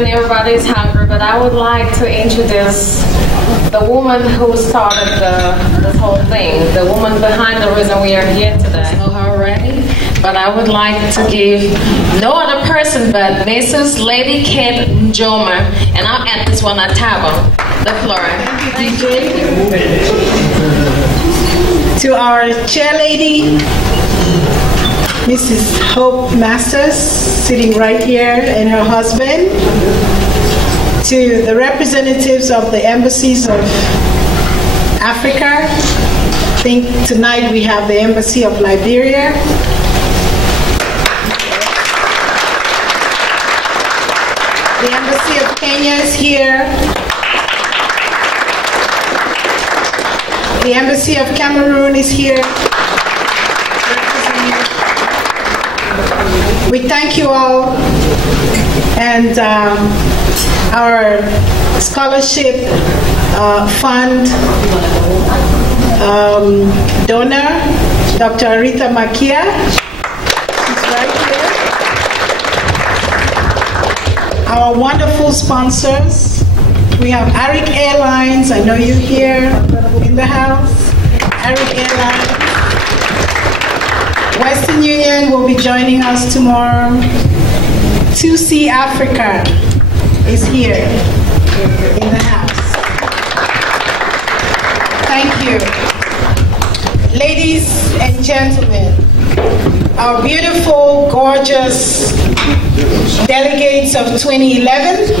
and everybody's hungry, but I would like to introduce the woman who started this whole thing, the woman behind the reason we are here today. I know her already, but I would like to give no other person but Mrs. Lady Kate Njoma, and I'll add this one at table, the floor. Thank you. To our chair lady, Mrs. Hope Masters, sitting right here, and her husband. To the representatives of the embassies of Africa. I think tonight we have the Embassy of Liberia. The Embassy of Kenya is here. The Embassy of Cameroon is here. We thank you all, and our scholarship fund donor, Dr. Rita Makia, she's right here. Our wonderful sponsors, we have Arik Airlines, I know you're here in the house, Arik Airlines. Western Union will be joining us tomorrow. 2C Africa is here in the house. Thank you. Ladies and gentlemen, our beautiful, gorgeous delegates of 2011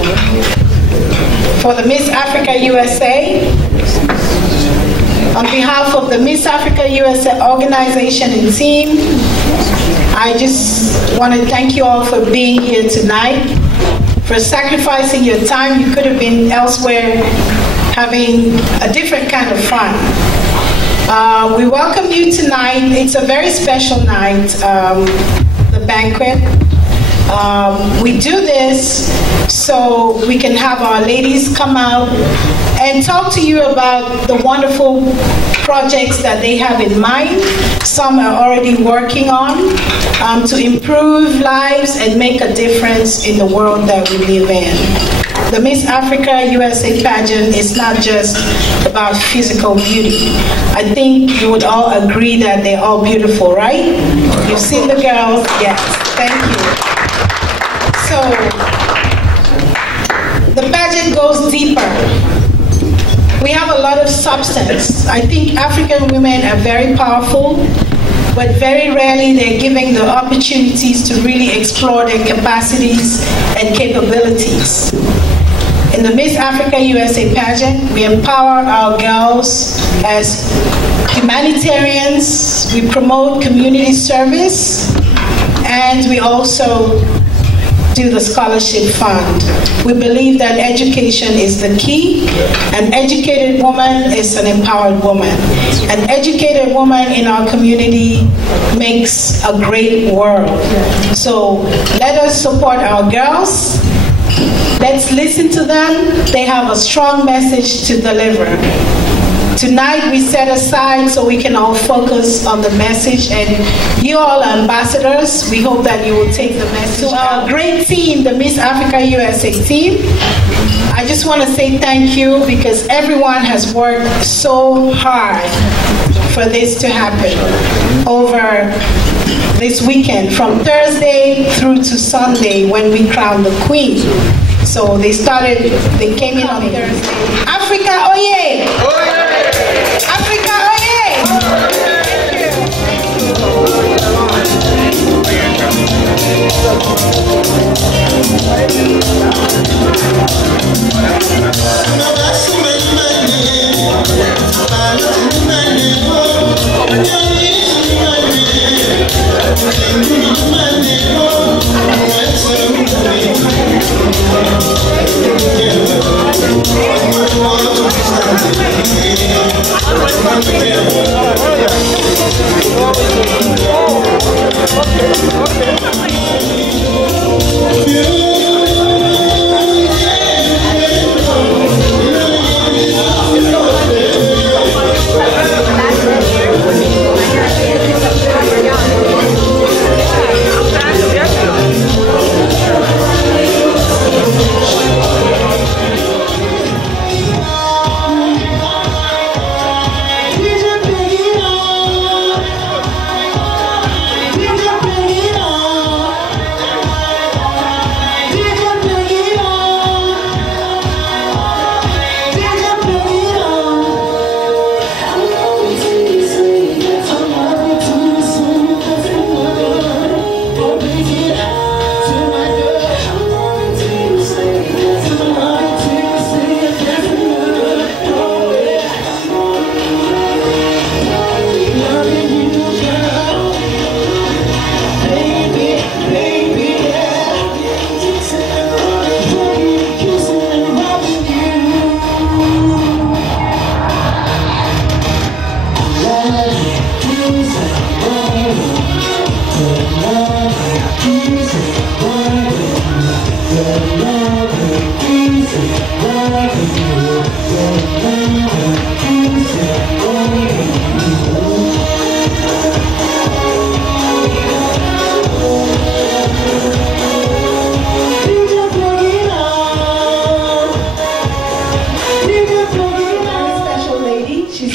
for the Miss Africa USA, on behalf of the Miss Africa USA organization and team, I just want to thank you all for being here tonight, for sacrificing your time. You could have been elsewhere having a different kind of fun. We welcome you tonight. It's a very special night, the banquet. We do this so we can have our ladies come out and talk to you about the wonderful projects that they have in mind. Some are already working on to improve lives and make a difference in the world that we live in. The Miss Africa USA pageant is not just about physical beauty. I think you would all agree that they're all beautiful, right? You've seen the girls? Yes, thank you. So, the pageant goes deeper. We have a lot of substance. I think African women are very powerful, but very rarely they're given the opportunities to really explore their capacities and capabilities. In the Miss Africa USA pageant, we empower our girls as humanitarians, we promote community service, and we also do the scholarship fund. We believe that education is the key. An educated woman is an empowered woman. An educated woman in our community makes a great world. So let us support our girls. Let's listen to them. They have a strong message to deliver. Tonight we set aside so we can all focus on the message, and you all are ambassadors. We hope that you will take the message. To our great team, the Miss Africa USA team, I just want to say thank you because everyone has worked so hard for this to happen over this weekend, from Thursday through to Sunday when we crowned the Queen. So they came in on Thursday. Africa, oye! Oye! Africa, oye!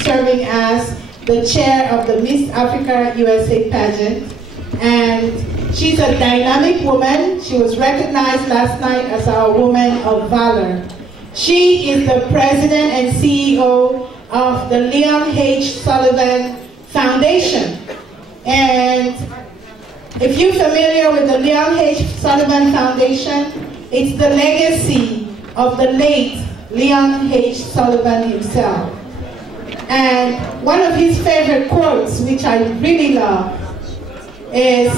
serving as the chair of the Miss Africa USA pageant. And she's a dynamic woman. She was recognized last night as our Woman of Valor. She is the president and CEO of the Leon H. Sullivan Foundation. And if you're familiar with the Leon H. Sullivan Foundation, it's the legacy of the late Leon H. Sullivan himself. And one of his favorite quotes, which I really love, is,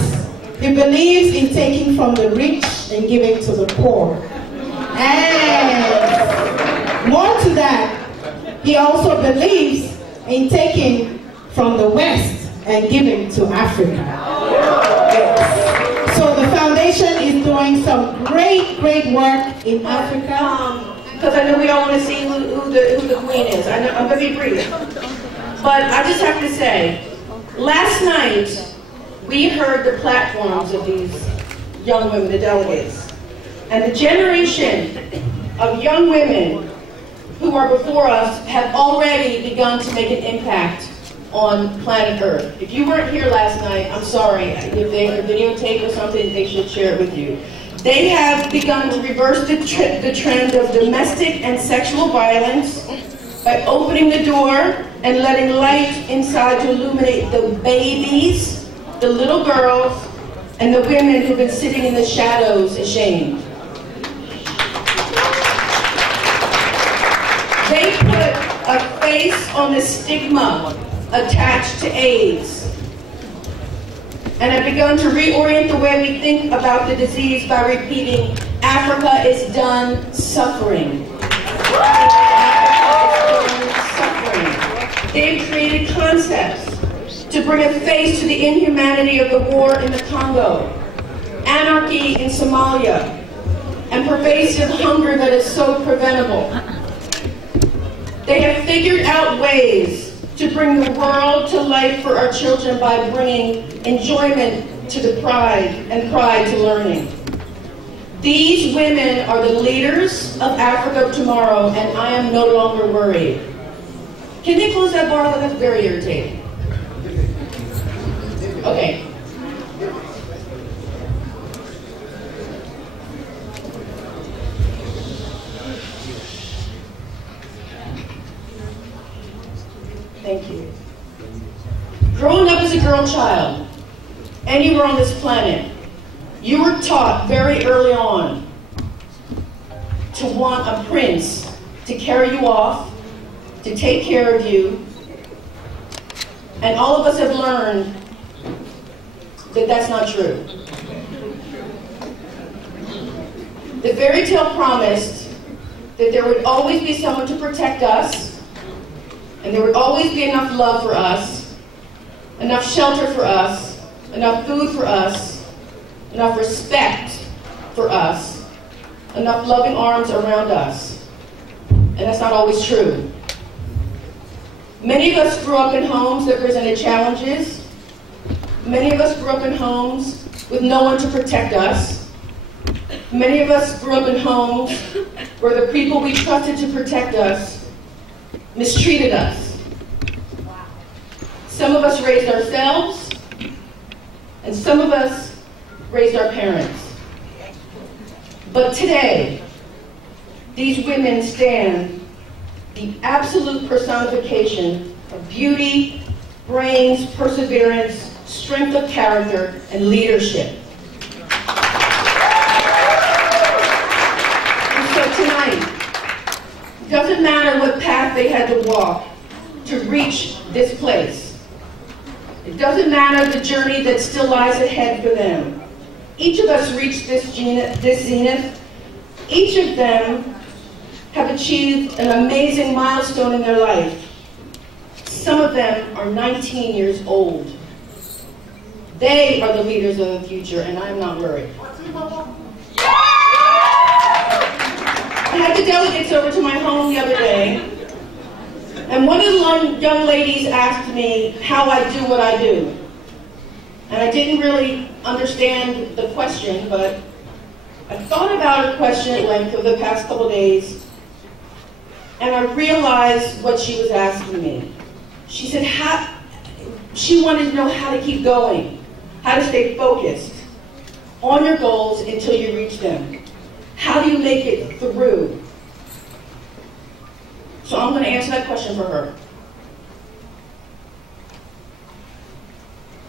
he believes in taking from the rich and giving to the poor. And more to that, he also believes in taking from the West and giving to Africa. Yes. So the foundation is doing some great work in Africa. Because I know we all want to see who the queen is. I'm going to be brief. But I just have to say, last night, we heard the platforms of these young women, the delegates. And the generation of young women who are before us have already begun to make an impact on planet Earth. If you weren't here last night, I'm sorry. If they have a videotape or something, they should share it with you. They have begun to reverse the trend of domestic and sexual violence by opening the door and letting light inside to illuminate the babies, the little girls, and the women who've been sitting in the shadows ashamed. They put a face on the stigma attached to AIDS and have begun to reorient the way we think about the disease by repeating, Africa is done suffering. Africa is done suffering. They've created concepts to bring a face to the inhumanity of the war in the Congo, anarchy in Somalia, and pervasive hunger that is so preventable. They have figured out ways to bring the world to life for our children by bringing enjoyment to the pride and pride to learning. These women are the leaders of Africa of tomorrow, and I am no longer worried. Can they close that bar? That's very irritating. Okay. Thank you. Growing up as a girl child, anywhere on this planet, you were taught very early on to want a prince to carry you off, to take care of you, and all of us have learned that that's not true. The fairy tale promised that there would always be someone to protect us, and there would always be enough love for us, enough shelter for us, enough food for us, enough respect for us, enough loving arms around us. And that's not always true. Many of us grew up in homes that presented challenges. Many of us grew up in homes with no one to protect us. Many of us grew up in homes where the people we trusted to protect us mistreated us. Some of us raised ourselves, and some of us raised our parents. But today, these women stand the absolute personification of beauty, brains, perseverance, strength of character, and leadership. And so tonight, it doesn't matter what path they had to walk to reach this place. It doesn't matter the journey that still lies ahead for them. Each of us reached this zenith. Each of them have achieved an amazing milestone in their life. Some of them are 19 years old. They are the leaders of the future, and I'm not worried. I had the delegates over to my home the other day, and one of the young ladies asked me how I do what I do. And I didn't really understand the question, but I thought about her question at length over the past couple days, and I realized what she was asking me. she said she wanted to know how to keep going, how to stay focused on your goals until you reach them. How do you make it through? So I'm going to answer that question for her.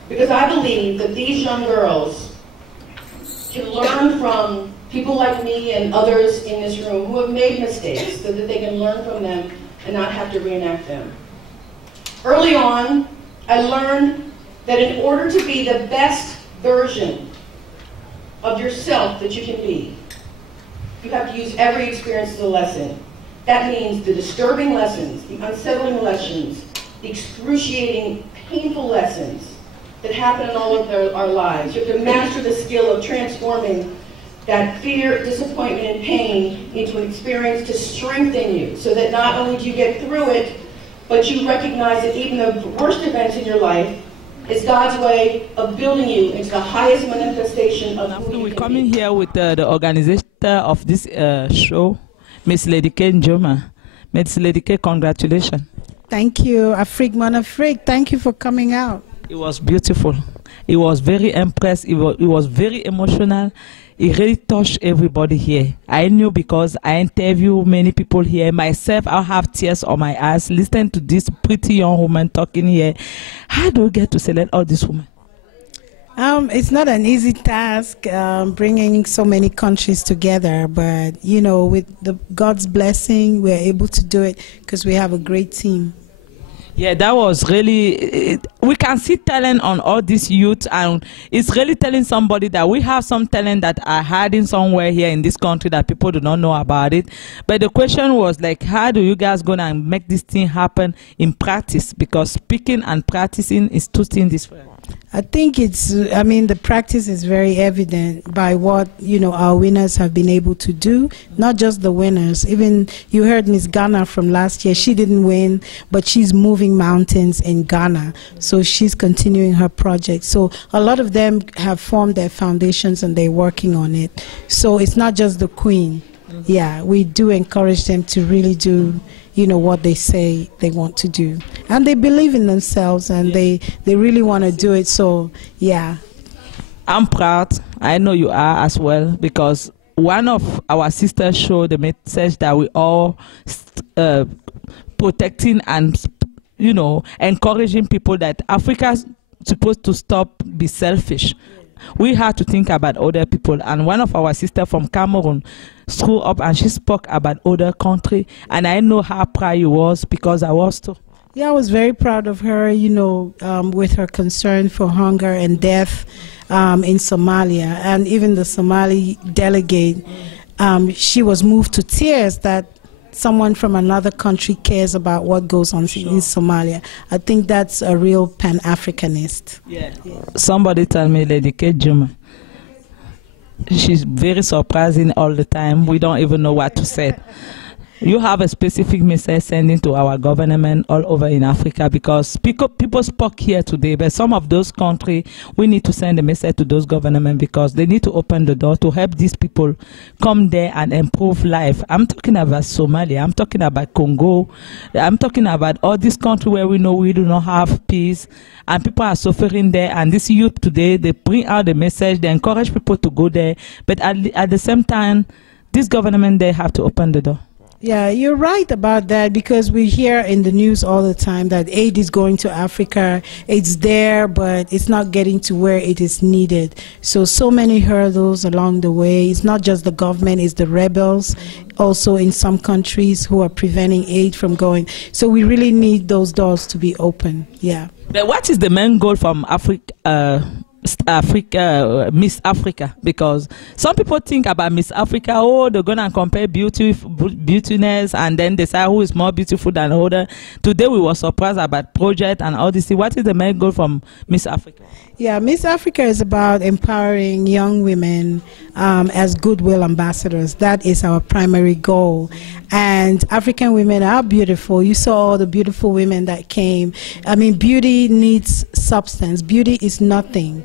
Because I believe that these young girls can learn from people like me and others in this room who have made mistakes so that they can learn from them and not have to reenact them. Early on, I learned that in order to be the best version of yourself that you can be, you have to use every experience as a lesson. That means the disturbing lessons, the unsettling lessons, the excruciating, painful lessons that happen in all of our lives. You have to master the skill of transforming that fear, disappointment, and pain into an experience to strengthen you, so that not only do you get through it, but you recognize that even the worst events in your life is God's way of building you into the highest manifestation of who you We're can coming be. here with the organizer of this show, Miss Lady K Njoma. Miss Lady K, congratulations. Thank you, Afrik Monafrik. Thank you for coming out. It was beautiful. It was very impressive. It was very emotional. It really touched everybody here. I knew because I interview many people here. Myself, I'll have tears on my eyes listening to this pretty young woman talking here. How do you get to select all these women? It's not an easy task, bringing so many countries together, but you know, with God's blessing, we're able to do it because we have a great team. Yeah, that was really, we can see talent on all these youth, and it's really telling somebody that we have some talent that are hiding somewhere here in this country that people do not know about it. But the question was like, how do you guys gonna make this thing happen in practice? Because speaking and practicing is two things different. I think the practice is very evident by what, you know, our winners have been able to do. Not just the winners. Even you heard Miss Ghana from last year. She didn't win, but she's moving mountains in Ghana. So she's continuing her project. So a lot of them have formed their foundations and they're working on it. So it's not just the queen. Yeah, we do encourage them to really do, you know, what they say they want to do. And they believe in themselves and they really want to do it. So, yeah. I'm proud. I know you are as well, because one of our sisters showed the message that we all protecting and, you know, encouraging people that Africa's supposed to stop be selfish. We have to think about other people. And one of our sisters from Cameroon grew up and she spoke about other country. And I know how proud you was, because I was too. Yeah, I was very proud of her, you know, with her concern for hunger and death in Somalia. And even the Somali delegate, she was moved to tears that someone from another country cares about what goes on in Somalia. I think that's a real Pan-Africanist. Yeah. Somebody tell me Lady K Njoma. She's very surprising all the time. We don't even know what to say. You have a specific message sending to our government all over in Africa, because people spoke here today, but some of those countries, we need to send a message to those governments because they need to open the door to help these people come there and improve life. I'm talking about Somalia, I'm talking about Congo, I'm talking about all these countries where we know we do not have peace and people are suffering there. And this youth today, they bring out the message, they encourage people to go there, but at the same time, this government, they have to open the door. Yeah, you're right about that, because we hear in the news all the time that aid is going to Africa. It's there, but it's not getting to where it is needed. So many hurdles along the way. It's not just the government, it's the rebels also in some countries who are preventing aid from going. So we really need those doors to be open. Yeah. But what is the main goal from Miss Africa? Because some people think about Miss Africa, oh, they're gonna compare beautiness and then decide who is more beautiful than other. Today we were surprised about project and all this. What is the main goal from Miss Africa? Yeah, Miss Africa is about empowering young women as goodwill ambassadors. That is our primary goal. And African women are beautiful. You saw all the beautiful women that came. I mean, beauty needs substance. Beauty is nothing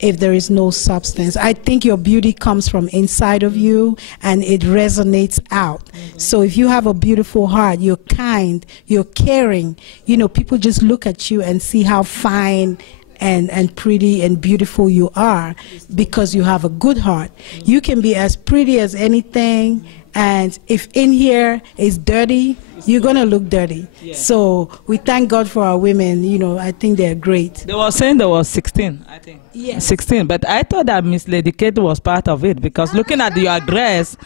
if there is no substance. I think your beauty comes from inside of you and it resonates out. So if you have a beautiful heart, you're kind, you're caring, you know, people just look at you and see how fine and pretty and beautiful you are because you have a good heart. You can be as pretty as anything, and if in here is dirty, you're going to look dirty. Yeah. So we thank God for our women. You know, I think they're great. They were saying there was 16, I think. Yes. 16, but I thought that Miss Lady Kate was part of it because looking at your dress,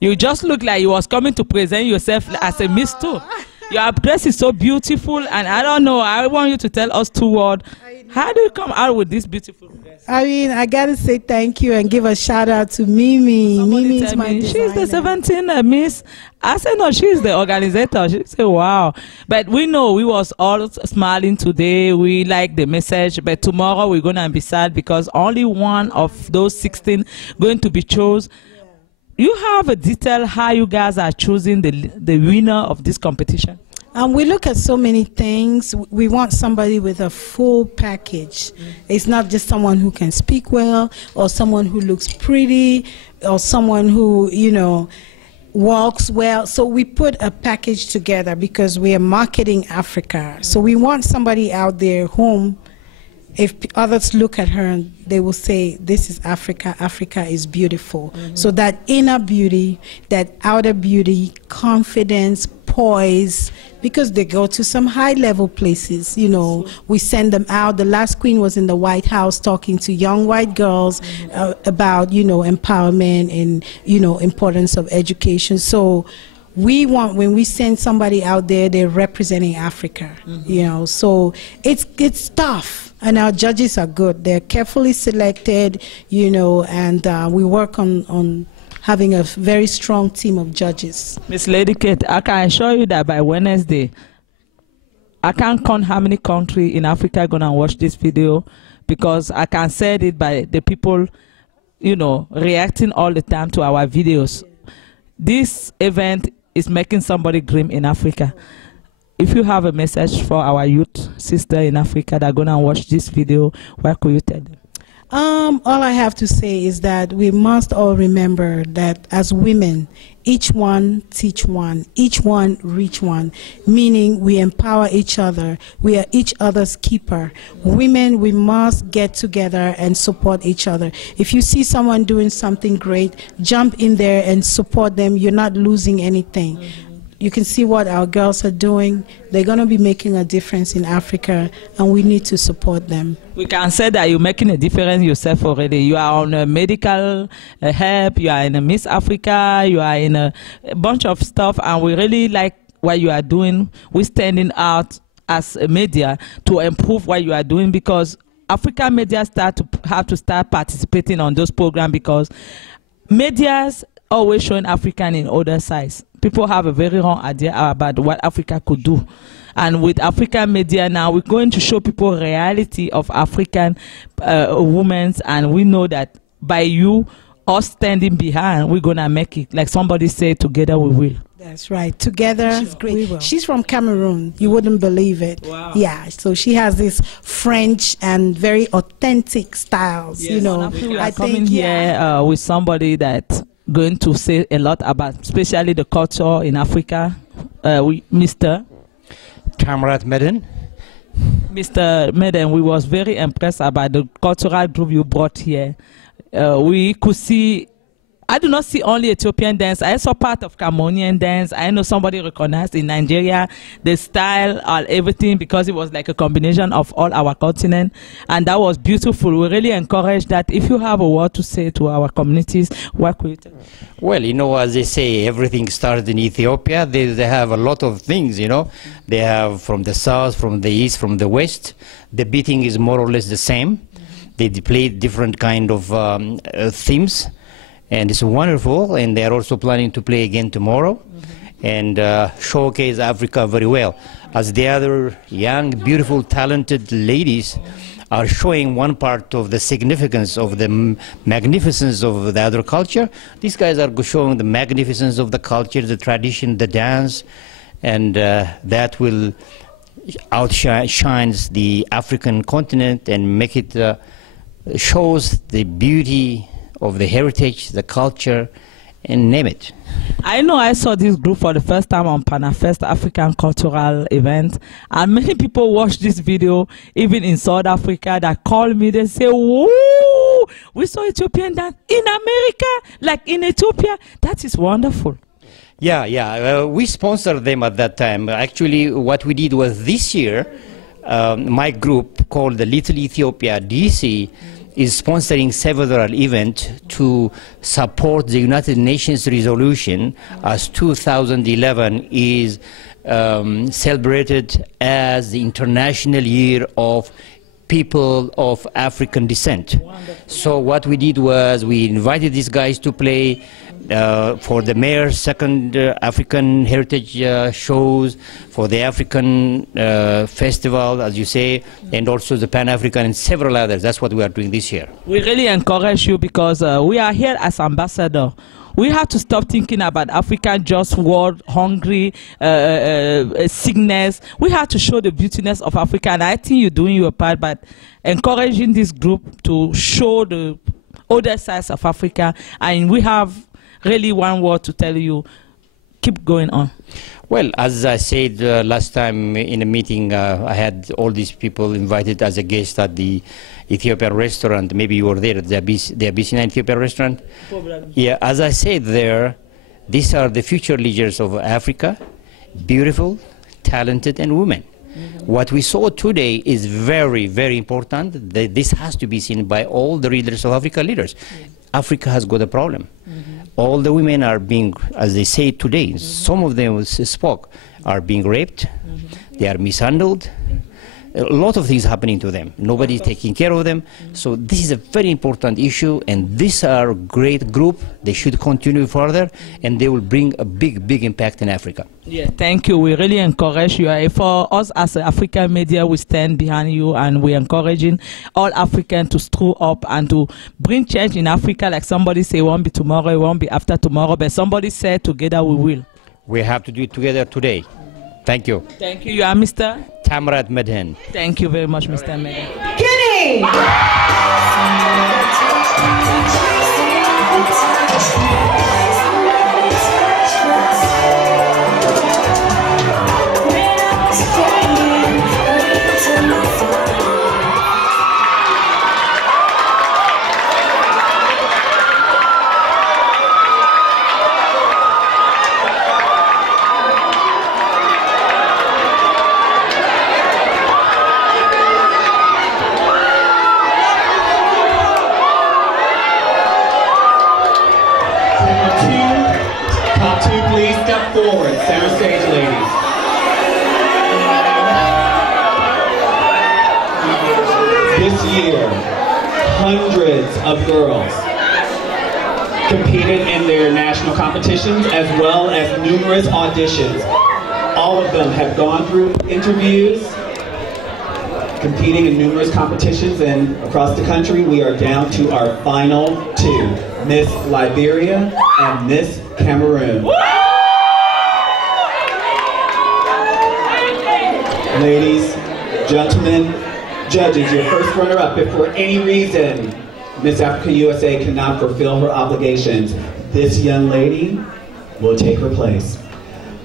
you just look like you was coming to present yourself as a Miss too. Your dress is so beautiful, and I don't know, I want you to tell us two words. How do you come out with this beautiful dress? I mean, I got to say thank you and give a shout out to Mimi. Mimi is my designer. She's the 17th Miss. I said, no, she's the organizer. She said, wow. But we know we was all smiling today. We like the message. But tomorrow we're going to be sad because only one of those 16 going to be chosen. You have a detail how you guys are choosing the winner of this competition? We look at so many things. We want somebody with a full package. It's not just someone who can speak well or someone who looks pretty or someone who, you know, walks well. So we put a package together because we are marketing Africa. So we want somebody out there whom, if others look at her, they will say, this is Africa. Africa is beautiful. So that inner beauty, that outer beauty, confidence, poise, because they go to some high-level places, you know, we send them out. The last queen was in the White House talking to young white girls about, you know, empowerment and, you know, importance of education. So we want, when we send somebody out there, they're representing Africa, you know, so it's tough. And our judges are good. They're carefully selected, you know, and we work on having a very strong team of judges. Miss Lady Kate, I can assure you that by Wednesday, I can't count how many countries in Africa are going to watch this video because I can say it by the people, you know, reacting all the time to our videos. This event is making somebody dream in Africa. If you have a message for our youth sister in Africa that are going to watch this video, what could you tell them? All I have to say is that we must all remember that as women, each one teach one, each one reach one, meaning we empower each other. We are each other's keeper. Women, we must get together and support each other. If you see someone doing something great, jump in there and support them. You're not losing anything. You can see what our girls are doing. They're going to be making a difference in Africa, and we need to support them. We can say that you're making a difference yourself already. You are on a medical help, you are in a Miss Africa, you are in a bunch of stuff, and we really like what you are doing. We're standing out as a media to improve what you are doing because African media have to start participating on those programs because media's always showing African in other sides. People have a very wrong idea about what Africa could do. And with African media now, we're going to show people reality of African women, and we know that by you, us standing behind, we're going to make it. Like somebody said, together we will. That's right. Together, she's great. She's from Cameroon. You wouldn't believe it. Wow. Yeah. So she has this French and very authentic styles. Yes. You know, I think here with somebody that going to say a lot about, especially the culture in Africa. Mr. Comrade Medin. Mr. Medin, we was very impressed about the cultural group you brought here. We could see, I do not see only Ethiopian dance. I saw part of Cameroonian dance. I know somebody recognized in Nigeria the style, everything, because it was like a combination of all our continent. And that was beautiful. We really encourage that. If you have a word to say to our communities, what could you tell? Well, you know, as they say, everything started in Ethiopia. They have a lot of things, you know. They have from the south, from the east, from the west. The beating is more or less the same. They play different kind of themes. And it's wonderful, and they're also planning to play again tomorrow and showcase Africa very well. As the other young, beautiful, talented ladies are showing one part of the significance of the magnificence of the other culture, these guys are showing the magnificence of the culture, the tradition, the dance, and that will outshines the African continent and make it shows the beauty of the heritage, the culture, and name it. I know I saw this group for the first time on Panafest African Cultural Event, and many people watched this video, even in South Africa, that called me. They say, "Whoa, we saw Ethiopian dance in America, like in Ethiopia." That is wonderful. Yeah. We sponsored them at that time. Actually, what we did was this year, my group called the Little Ethiopia DC is sponsoring several events to support the United Nations resolution as 2011 is celebrated as the International Year of People of African Descent. Wonderful. So what we did was we invited these guys to play for the mayor's second African heritage shows, for the African festival, as you say, and also the Pan-African and several others. That's what we are doing this year. We really encourage you because we are here as ambassador. We have to stop thinking about Africa just world hungry, sickness. We have to show the beautiness of Africa, and I think you're doing your part by encouraging this group to show the other sides of Africa. And we have really one word to tell you: keep going on. Well, as I said last time in a meeting, I had all these people invited as a guest at the Ethiopian restaurant. Maybe you were there at the Abyssinia Ethiopian restaurant. Yeah, as I said there, these are the future leaders of Africa, beautiful, talented, and women. What we saw today is very, very important. This has to be seen by all the leaders of Africa leaders. Africa has got a problem. All the women are being, as they say today, some of them spoke, are being raped, they are mishandled. A lot of things happening to them. Nobody is taking care of them. So this is a very important issue, and these are a great group. They should continue further, and they will bring a big, big impact in Africa. Yeah, thank you. We really encourage you. For us as African media, we stand behind you, and we're encouraging all Africans to stir up and to bring change in Africa. Like somebody say, it won't be tomorrow, it won't be after tomorrow, but somebody said together we will. We have to do it together today. Thank you. Thank you. You are Mr. Tamrat Medhen. Thank you very much, Mr. Medhen. Kenny! Forward, center stage, ladies. This year, hundreds of girls competed in their national competitions as well as numerous auditions. All of them have gone through interviews, competing in numerous competitions, and across the country we are down to our final two, Miss Liberia and Miss Cameroon. Ladies, gentlemen, judges, your first runner-up, if for any reason Miss Africa USA cannot fulfill her obligations, this young lady will take her place.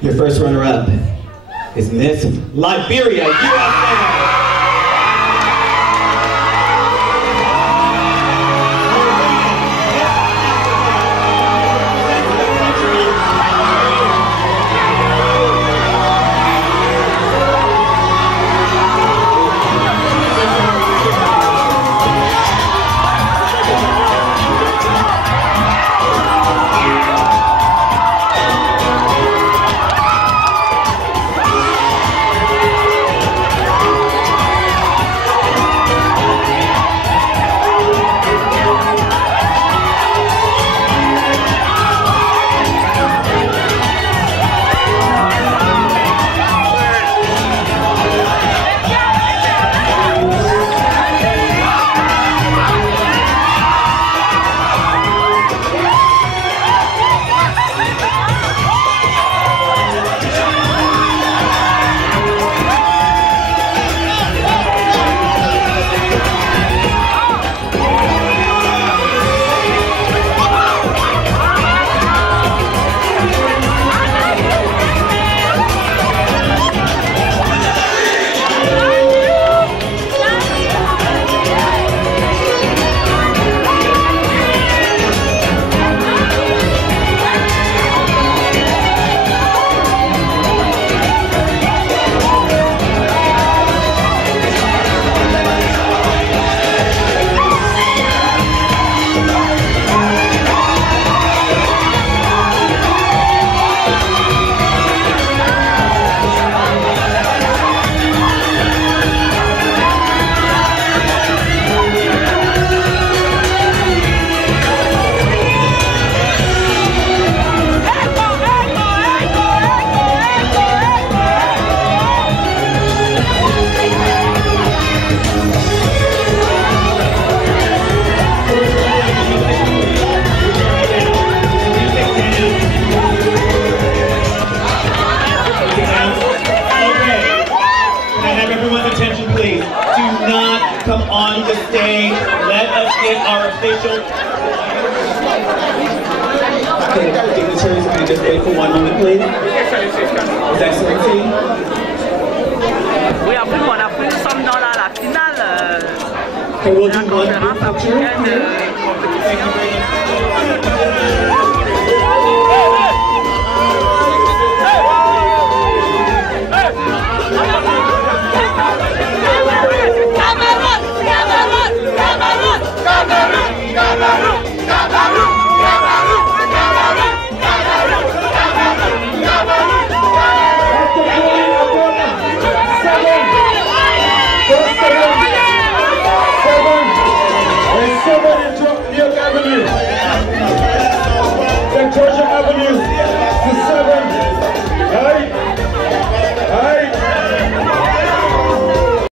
Your first runner-up is Miss Liberia USA. come on the stage. Let us get our official. Okay, dignitaries, can you just wait for 1 moment, please? His Excellency. Oui, après, nous sommes dans la finale. Okay, we'll do one Conférence picture. africaine. Thank you very much.